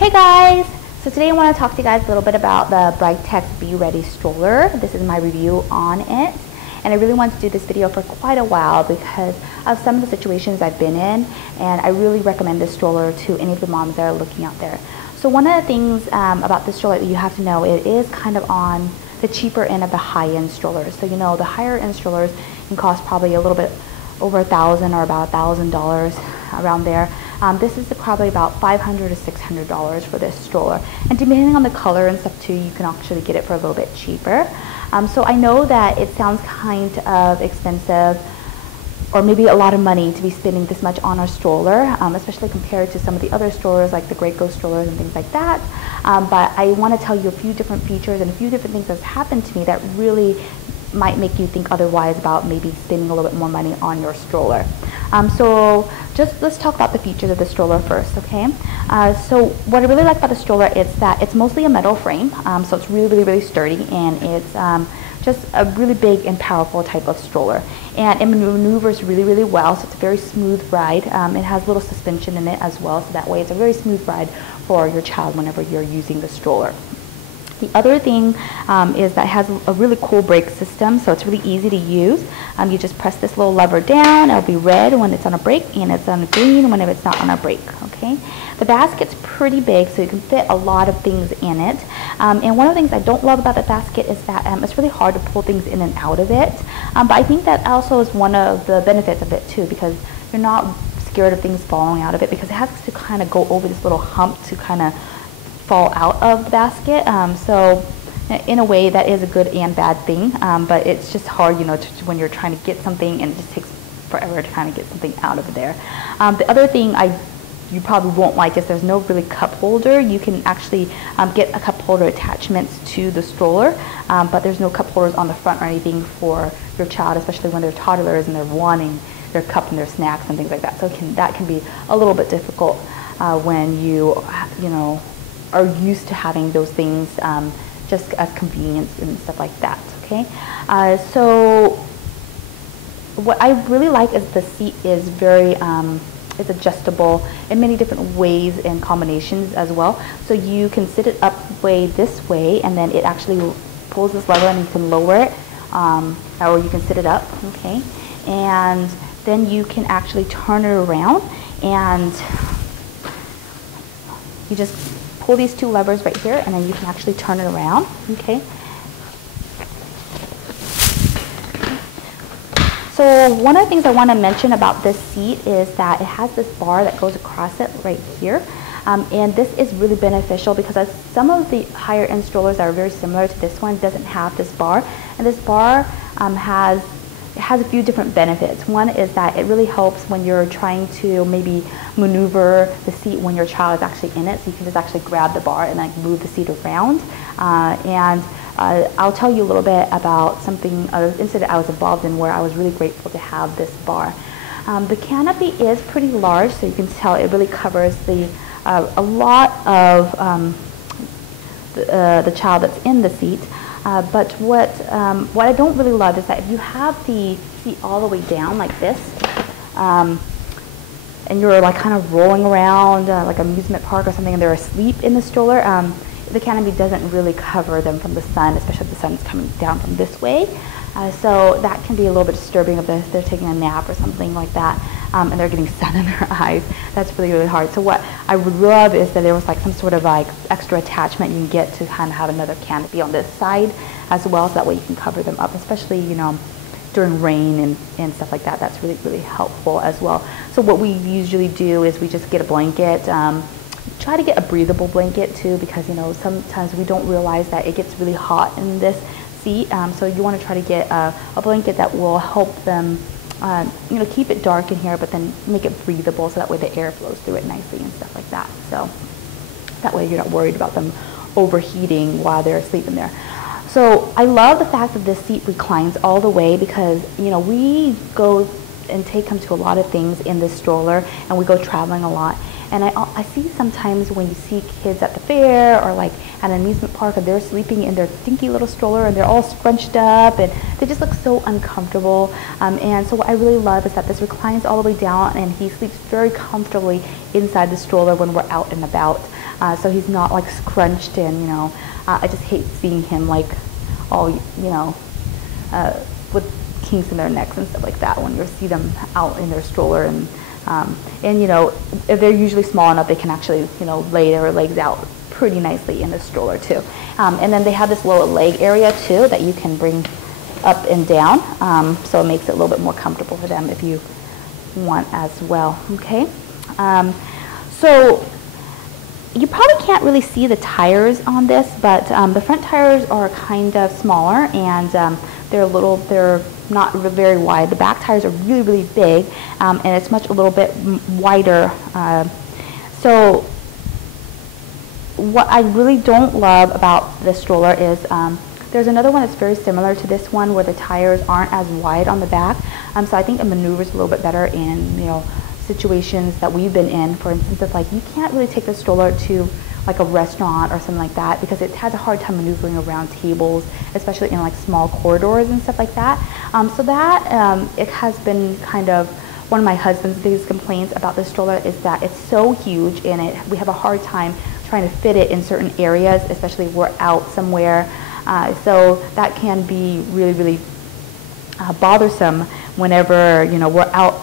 Hey guys! So today I want to talk to you guys a little bit about the Britax Be Ready stroller. This is my review on it. And I really wanted to do this video for quite a while because of some of the situations I've been in, and I really recommend this stroller to any of the moms that are looking out there. So one of the things about this stroller that you have to know, it is kind of on the cheaper end of the high-end strollers. So you know, the higher end strollers can cost probably a little bit over $1,000 or about $1,000 around there. This is probably about $500 to $600 for this stroller, and depending on the color and stuff too, you can actually get it for a little bit cheaper. So I know that it sounds kind of expensive, or maybe a lot of money to be spending this much on a stroller, especially compared to some of the other strollers like the Graco strollers and things like that. But I want to tell you a few different features and a few different things that's happened to me that really might make you think otherwise about maybe spending a little bit more money on your stroller. So let's talk about the features of the stroller first, okay? So what I really like about the stroller is that it's mostly a metal frame, so it's really sturdy, and it's just a really big and powerful type of stroller. And it maneuvers really well, so it's a very smooth ride. It has little suspension in it as well, so that way it's a very smooth ride for your child whenever you're using the stroller. The other thing is that it has a really cool brake system, so it's really easy to use. You just press this little lever down, it'll be red when it's on a brake, and it's on green whenever it's not on a brake, okay? The basket's pretty big, so you can fit a lot of things in it. And one of the things I don't love about the basket is that it's really hard to pull things in and out of it. But I think that also is one of the benefits of it too, because you're not scared of things falling out of it, because it has to kind of go over this little hump to kind of fall out of the basket. So in a way that is a good and bad thing, but it's just hard, you know, when you're trying to get something and it just takes forever to kind of get something out of there. The other thing you probably won't like is there's no really cup holder. You can actually get a cup holder attachments to the stroller, but there's no cup holders on the front or anything for your child, especially when they're toddlers and they're wanting their cup and their snacks and things like that. So that can be a little bit difficult when you know, are used to having those things just as convenience and stuff like that, okay? So what I really like is the seat is very, it's adjustable in many different ways and combinations as well. So you can sit it up this way, and then it actually pulls this lever and you can lower it, or you can sit it up, okay? And then you can actually turn it around, and you just pull these two levers right here, and then you can actually turn it around, okay? So one of the things I want to mention about this seat is that it has this bar that goes across it right here. And this is really beneficial because some of the higher end strollers that are very similar to this one doesn't have this bar. And this bar has a few different benefits. One is that it really helps when you're trying to maybe maneuver the seat when your child is actually in it, so you can just actually grab the bar and like move the seat around. I'll tell you a little bit about an incident I was involved in where I was really grateful to have this bar. The canopy is pretty large, so you can tell it really covers a lot of the child that's in the seat. But what I don't really love is that if you have the seat all the way down like this, and you're like kind of rolling around like an amusement park or something, and they're asleep in the stroller, the canopy doesn't really cover them from the sun, especially if the sun is coming down from this way. So that can be a little bit disturbing if they're taking a nap or something like that, and they're getting sun in their eyes. That's really hard. So what I would love is that there was like some sort of like extra attachment you can get to kind of have another canopy on this side as well, so that way you can cover them up, especially, you know, during rain and stuff like that. That's really helpful as well. So what we usually do is we just get a blanket. Try to get a breathable blanket too, because, you know, sometimes we don't realize that it gets really hot in this seat. So you want to try to get a blanket that will help them, you know, keep it dark in here, but then make it breathable, so that way the air flows through it nicely and stuff like that. So that way you're not worried about them overheating while they're asleep in there. So I love the fact that this seat reclines all the way, because, you know, we go and take them to a lot of things in this stroller, and we go traveling a lot. And I see sometimes when you see kids at the fair or like at an amusement park, and they're sleeping in their stinky little stroller and they're all scrunched up and they just look so uncomfortable. And so what I really love is that this reclines all the way down, and he sleeps very comfortably inside the stroller when we're out and about. so he's not like scrunched in, you know. I just hate seeing him like all, you know, with kinks in their necks and stuff like that when you see them out in their stroller. And you know, if they're usually small enough, they can actually, you know, lay their legs out pretty nicely in the stroller too. And then they have this lower leg area too that you can bring up and down, so it makes it a little bit more comfortable for them if you want as well. Okay, so you probably can't really see the tires on this, but the front tires are kind of smaller, and they're not very wide. The back tires are really, really big, and it's a little bit wider. So what I really don't love about this stroller is there's another one that's very similar to this one where the tires aren't as wide on the back. So I think it maneuvers a little bit better in, you know, situations that we've been in. For instance, it's like you can't really take the stroller to like a restaurant or something like that because it has a hard time maneuvering around tables, especially in like small corridors and stuff like that. So that it has been kind of one of my husband's biggest complaints about this stroller is that it's so huge and we have a hard time trying to fit it in certain areas, especially if we're out somewhere. So that can be really, really bothersome whenever, you know, we're out.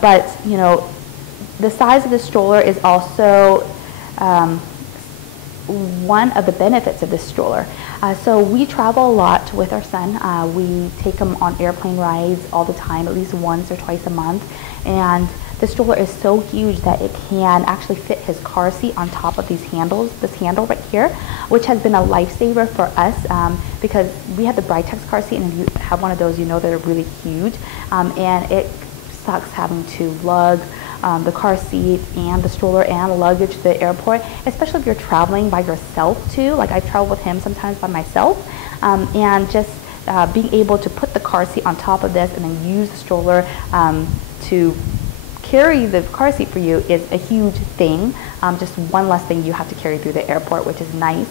But, you know, the size of the stroller is also one of the benefits of this stroller. So we travel a lot with our son. We take him on airplane rides all the time, at least once or twice a month. And the stroller is so huge that it can actually fit his car seat on top of these handles, this handle right here, which has been a lifesaver for us because we have the Britax car seat, and if you have one of those, you know they're really huge. And it sucks having to lug the car seat and the stroller and luggage to the airport, especially if you're traveling by yourself too. Like I travel with him sometimes by myself, and just being able to put the car seat on top of this and then use the stroller to carry the car seat for you is a huge thing. Just one less thing you have to carry through the airport, which is nice.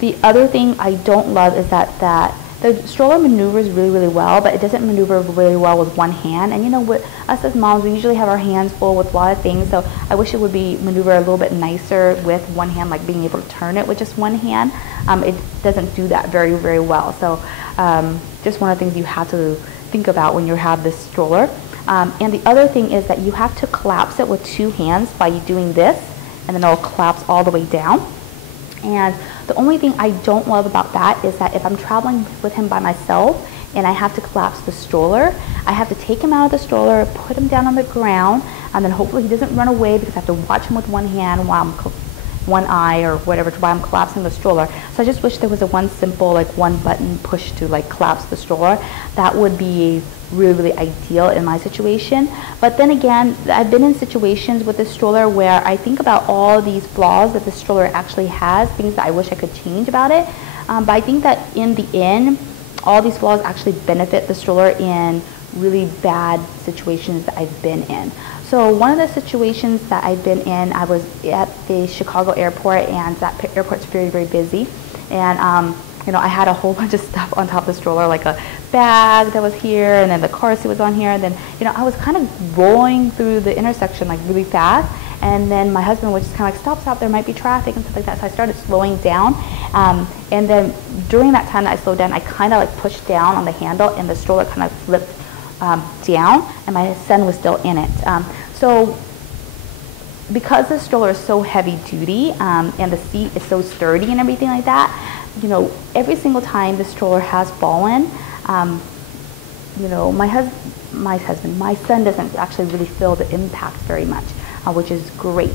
The other thing I don't love is that the stroller maneuvers really, really well, but it doesn't maneuver really well with one hand. And you know, with us as moms, we usually have our hands full with a lot of things, so I wish it would be maneuver a little bit nicer with one hand, like being able to turn it with just one hand. It doesn't do that very, very well. So just one of the things you have to think about when you have this stroller. And the other thing is that you have to collapse it with two hands by doing this, and then it'll collapse all the way down. And the only thing I don't love about that is that if I'm traveling with him by myself and I have to collapse the stroller, I have to take him out of the stroller, put him down on the ground, and then hopefully he doesn't run away because I have to watch him with one hand while I'm one eye or whatever while I'm collapsing the stroller. So I just wish there was a one simple, like one button push to like collapse the stroller. That would be really, really ideal in my situation. But then again, I've been in situations with this stroller where I think about all these flaws that the stroller actually has, things that I wish I could change about it. But I think that in the end, all these flaws actually benefit the stroller in really bad situations that I've been in. So one of the situations that I've been in, I was at the Chicago airport, and that airport's very, very busy. And you know, I had a whole bunch of stuff on top of the stroller, like a bag that was here, and then the car seat was on here, and then, you know, I was kind of rolling through the intersection like really fast, and then my husband was just kind of like, stop, there might be traffic and stuff like that, so I started slowing down, and then during that time that I slowed down, I kind of like pushed down on the handle, and the stroller kind of flipped down, and my son was still in it. So because the stroller is so heavy duty, and the seat is so sturdy and everything like that, you know, every single time the stroller has fallen, you know, my son doesn't actually really feel the impact very much, which is great,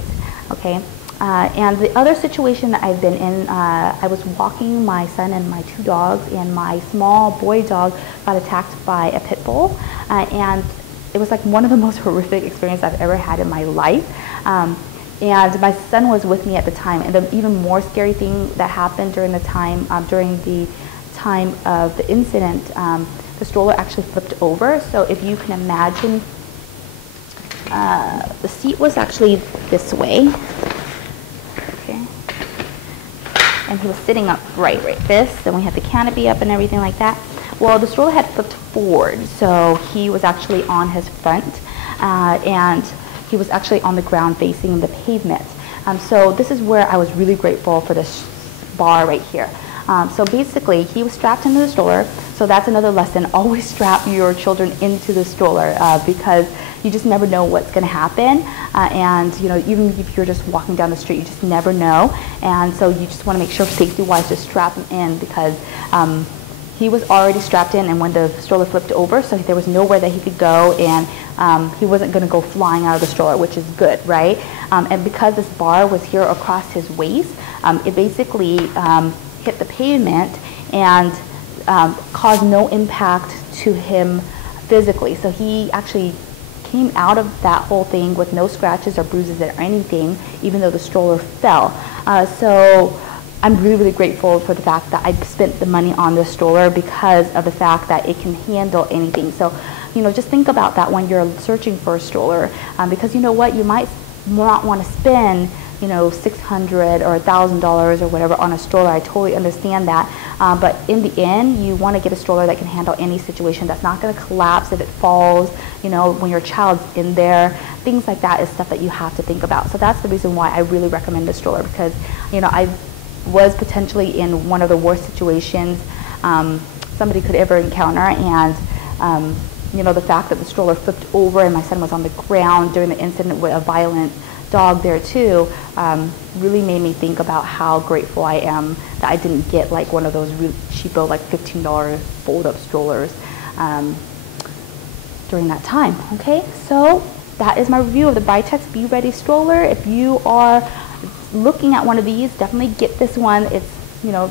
okay? And the other situation that I've been in, I was walking my son and my two dogs, and my small boy dog got attacked by a pit bull, and it was like one of the most horrific experiences I've ever had in my life. And my son was with me at the time, and the even more scary thing that happened during the time of the incident, the stroller actually flipped over. So if you can imagine, the seat was actually this way, okay, and he was sitting up right this, and we had the canopy up and everything like that. Well, the stroller had flipped forward, so he was actually on his front, and he was actually on the ground facing the pavement. So this is where I was really grateful for this bar right here. So basically, he was strapped into the stroller. So that's another lesson. Always strap your children into the stroller because you just never know what's going to happen. And you know, even if you're just walking down the street, you just never know. And so you just want to make sure, safety-wise, just strap him in because he was already strapped in, and when the stroller flipped over, so there was nowhere that he could go, and he wasn't going to go flying out of the stroller, which is good, right? And because this bar was here across his waist, it basically hit the pavement and caused no impact to him physically. So he actually came out of that whole thing with no scratches or bruises or anything, even though the stroller fell. So I'm really, really grateful for the fact that I spent the money on this stroller because of the fact that it can handle anything. So, you know, just think about that when you're searching for a stroller, because you know what, you might not want to spend, you know, $600 or $1,000 or whatever on a stroller. I totally understand that. But in the end, you want to get a stroller that can handle any situation, that's not going to collapse if it falls, you know, when your child's in there. Things like that is stuff that you have to think about. So that's the reason why I really recommend this stroller, because, you know, I was potentially in one of the worst situations somebody could ever encounter, and you know, the fact that the stroller flipped over and my son was on the ground during the incident with a violent dog there too, really made me think about how grateful I am that I didn't get like one of those really cheapo, like $15 fold-up strollers during that time. Okay, so that is my review of the Britax Be Ready stroller. If you are looking at one of these, definitely get this one. It's, you know,